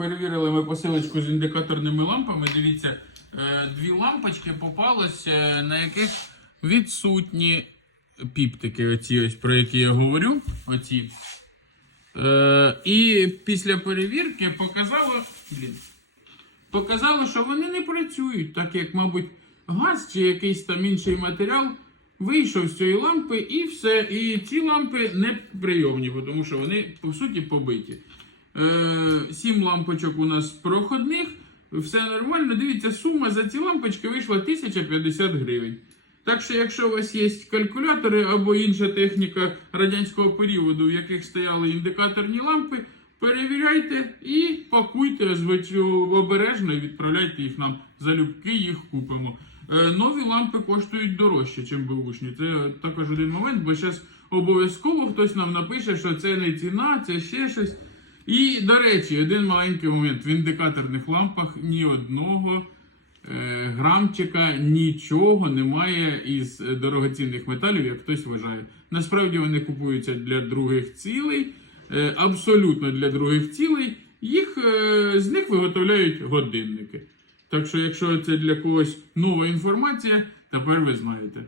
Перевірили ми посилочку з індикаторними лампами. Дивіться, е, дві лампочки попалось, на яких відсутні піптики, оці ось, про які я говорю. Оці. Е, і після перевірки показало, блін, показало, що вони не працюють, так як, мабуть, газ чи якийсь там інший матеріал вийшов з цієї лампи і все. І ці лампи не прийомні, тому що вони по суті побиті. Е, Сім лампочок у нас проходних, все нормально. Дивіться, сума за ці лампочки вийшла 1050 гривень. Так що, якщо у вас є калькулятори або інша техніка радянського періоду, в яких стояли індикаторні лампи, перевіряйте і пакуйте обережно і відправляйте їх нам. Залюбки їх купимо. Е, нові лампи коштують дорожче, ніж бушні. Це також один момент, бо зараз обов'язково хтось нам напише, що це не ціна, це ще щось. І, до речі, один маленький момент. В індикаторних лампах ні одного е, грамчика нічого немає із дорогоцінних металів, як хтось вважає. Насправді вони купуються для других цілей, е, абсолютно для других цілей. Їх, е, з них виготовляють годинники. Так що, якщо це для когось нова інформація, тепер ви знаєте.